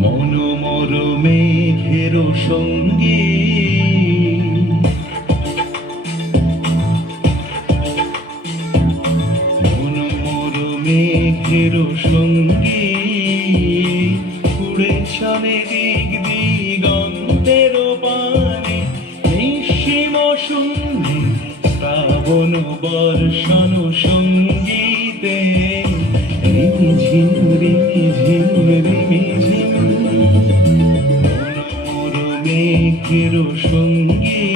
মনোমর মেঘের সঙ্গী মনোমর মেঘের সঙ্গী উড়ে চলে দিক দিগন্তের পানে নিঃসীম শূন্যে শ্রাবণ বর্ষণ সঙ্গীতে রিমিঝিম রিমিঝিম রিমিঝিম মনোমর মেঘের সঙ্গী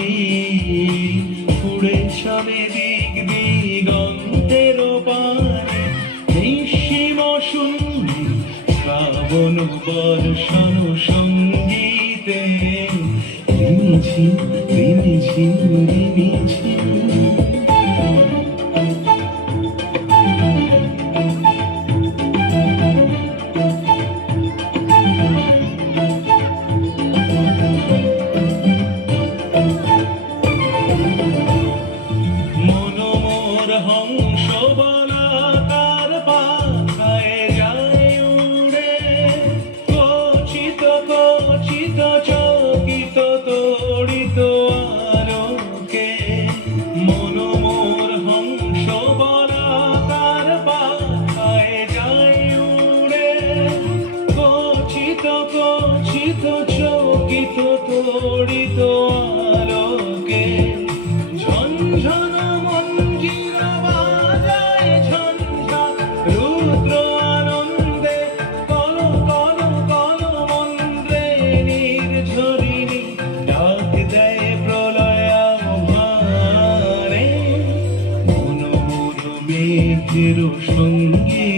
উড়ে চলে দিক দিগন্তের পানে নিঃসীম শূন্যে শ্রাবণ বর্ষণ সঙ্গীতে রিমিঝিম রিমিঝিম রিমিঝিম হংস বলা তার পাখায় যায় উড়ে কচিত কচিত চকিত তড়িত আলোকে মনোমর হংস বলা তার পাখায় যায় উড়ে কচিত কচিত চকিত তড়িত আলোকে ঝনঝন মেঘের সঙ্গী